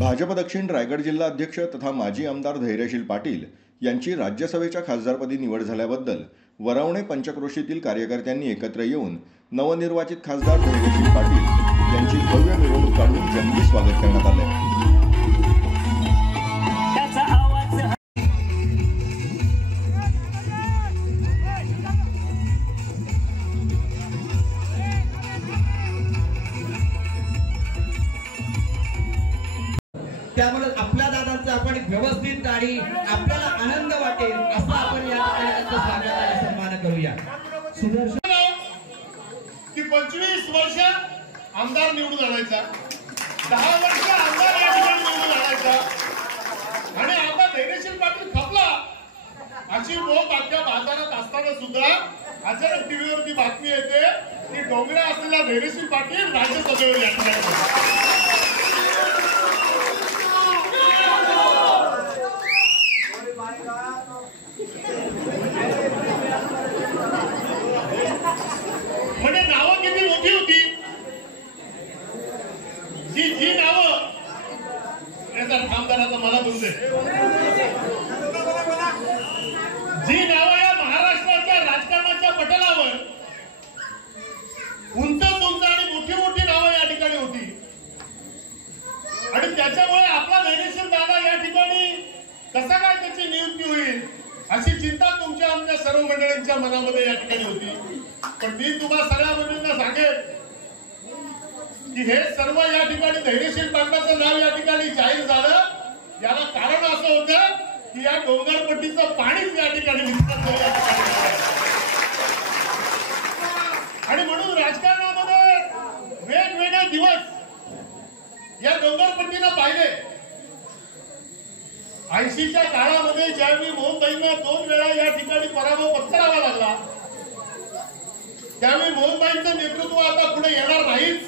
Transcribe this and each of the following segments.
भाजप दक्षिण रायगड जिल्हा अध्यक्ष तथा माजी आमदार धैर्यशील पाटील यांची राज्यसभेच्या खासदारपदी निवड झाल्याबद्दल वरवणे पंचक्रोशीतील कार्यकर्त्यांनी एकत्र येऊन नवनिर्वाचित खासदार धैर्यशील पाटील यांची भव्य मिरवणूक काढून जंगी स्वागत करण्यात आले। त्यामुळे आपल्या दादांचा आपण व्यवस्थित आणि आपल्याला आनंद वाटेल असं आपण या ठिकाणी स्वागत आणि सन्मान करूया। सुदर्शन की 25 वर्ष आमदार निवडून आणायचा, 10 वर्ष आमदार या ठिकाणी निवडून आणायचा आणि आता धैर्यशील पाटील खपला अशी लोक अख्ख्या बाजारात असताना सुद्धा अचानक टीव्हीवरती बातमी येते की डोंगरा असलेला धैर्यशील पाटील राज्यसभेवर या ठिकाणी म्हणजे नावं किती मोठी होती जी नावं थांबदाराचा मला बोलते जी नावं या महाराष्ट्राच्या राजकारणाच्या पटलावर उंच आणि मोठी मोठी नावं या ठिकाणी होती आणि त्याच्यामुळे आपला धैर्यशील दादा या ठिकाणी कसा काय त्याची नियुक्ती होईल अशी चिंता तुमच्या आमच्या सर्व मंडळींच्या मनामध्ये या ठिकाणी होती। पण मी तुम्हा सगळ्या मंडळींना सांगेन की हे सर्व या ठिकाणी धैर्यशील पाटलाचं नाव या ठिकाणी जाहीर झालं याला कारण असं होतं की या डोंगरपट्टीचं पाणीच या ठिकाणी विस्कळीत झालं आणि म्हणून राजकारणामध्ये वेगवेगळे दिवस या डोंगरपट्टीनं पाहिले। 80च्या काळामध्ये ज्यावेळी मोहनबाईंना 2 वेळा या ठिकाणी पराभव पत्करावा लागला त्यावेळी मोहनबाईंचं नेतृत्व आता पुढे येणार नाहीच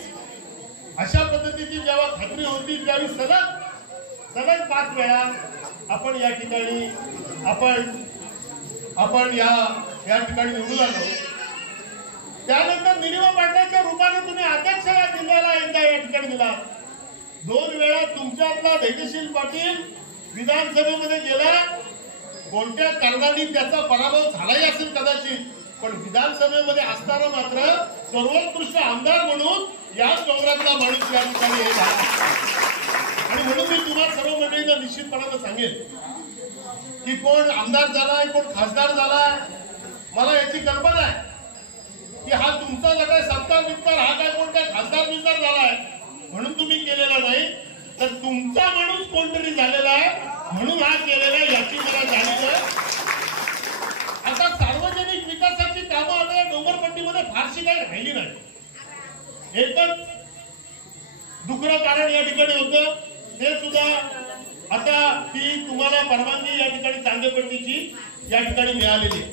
अशा पद्धतीची जेव्हा खात्री होती त्यावेळी सलग 5 वेळा आपण या ठिकाणी आपण या ठिकाणी निवडून आलो। त्यानंतर निनिवा पाटलाच्या रूपाने तुम्ही अध्यक्षाला जिल्ह्याला एकदा या ठिकाणी दिला। 2 वेळा तुमच्यातला धैर्यशील पाटील विधानसभेमध्ये गेला, कोणत्या कारणाने त्याचा पराभव झालाही असेल कदाचित, पण विधानसभेमध्ये असताना मात्र सर्वोत्कृष्ट आमदार म्हणून या डोंगरातला माणूस या ठिकाणी हे झाला। आणि म्हणून मी तुम्हाला सर्व मंडळींना निश्चितपणाने सांगेन की कोण आमदार झालाय कोण खासदार झालाय मला याची कल्पना आहे की हा तुमचा जो काय सत्कार विस्तार हा काय कोण काय खासदार विस्तार झालाय म्हणून तुम्ही केलेला नाही तर तुमचा माणूस कोणतरी झालेला आहे म्हणून हा केलेला आहे याची मला जाणीव आहे। आता सार्वजनिक विकासाची कामं आता डोंगरपट्टीमध्ये फारशी काही राहिली नाही। एकच दुसरं कारण या ठिकाणी होतं ते सुद्धा आता ती तुम्हाला परवानगी या ठिकाणी चांदेपट्टीची या ठिकाणी मिळालेली आहे।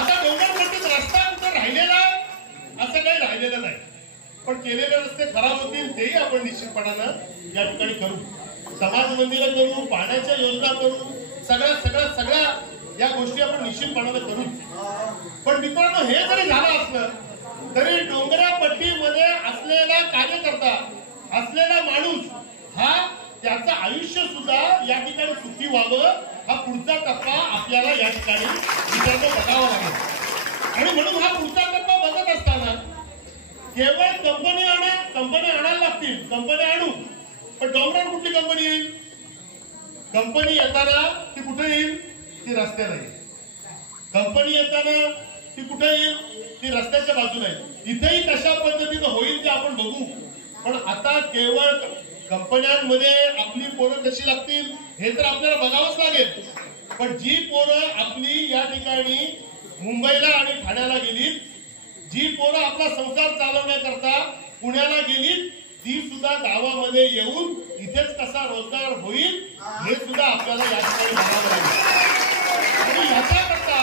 आता डोंगरपट्टीत रस्ता कुठं राहिलेला आहे असं काही राहिलेलं नाही, पण केलेले रस्ते खराब होतील तेही आपण निश्चितपणानं या ठिकाणी करू, समाज मंदिरं करू, पाण्याच्या योजना करू, सगळ्या या गोष्टी आपण निश्चितपणानं करू। पण मित्रांनो हे जरी झालं असलं तरी डोंगरापट्टीमध्ये असलेला कार्यकर्ता असलेला माणूस हा त्याचं आयुष्य सुद्धा या ठिकाणी सुखी व्हावं हा पुढचा टप्पा आपल्याला या ठिकाणी विचार बघावा लागेल। आणि म्हणून हा पुढचा टप्पा बघत असताना केवळ कंपनी आणायला लागतील, कंपनी आणू, पण डोंगरात कुठली कंपनी येईल? कंपनी येताना ती कुठे येईल? ती रस्त्याला येईल। कंपनी येताना ती कुठे येईल? ती रस्त्याच्या बाजूला येईल। इथेही कशा पद्धतीनं होईल ते आपण बघू, पण आता केवळ कंपन्यांमध्ये आपली पोरं कशी लागतील हे तर आपल्याला बघावंच लागेल, पण जी पोरं आपली या ठिकाणी मुंबईला आणि ठाण्याला गेली, जी पोरं आपला संसार चालवण्याकरता पुण्याला गेली ती सुद्धा गावामध्ये येऊन इथेच कसा रोजगार होईल हे सुद्धा आपल्याला या ठिकाणी बघावं लागेल। आणि ह्याच्याकरता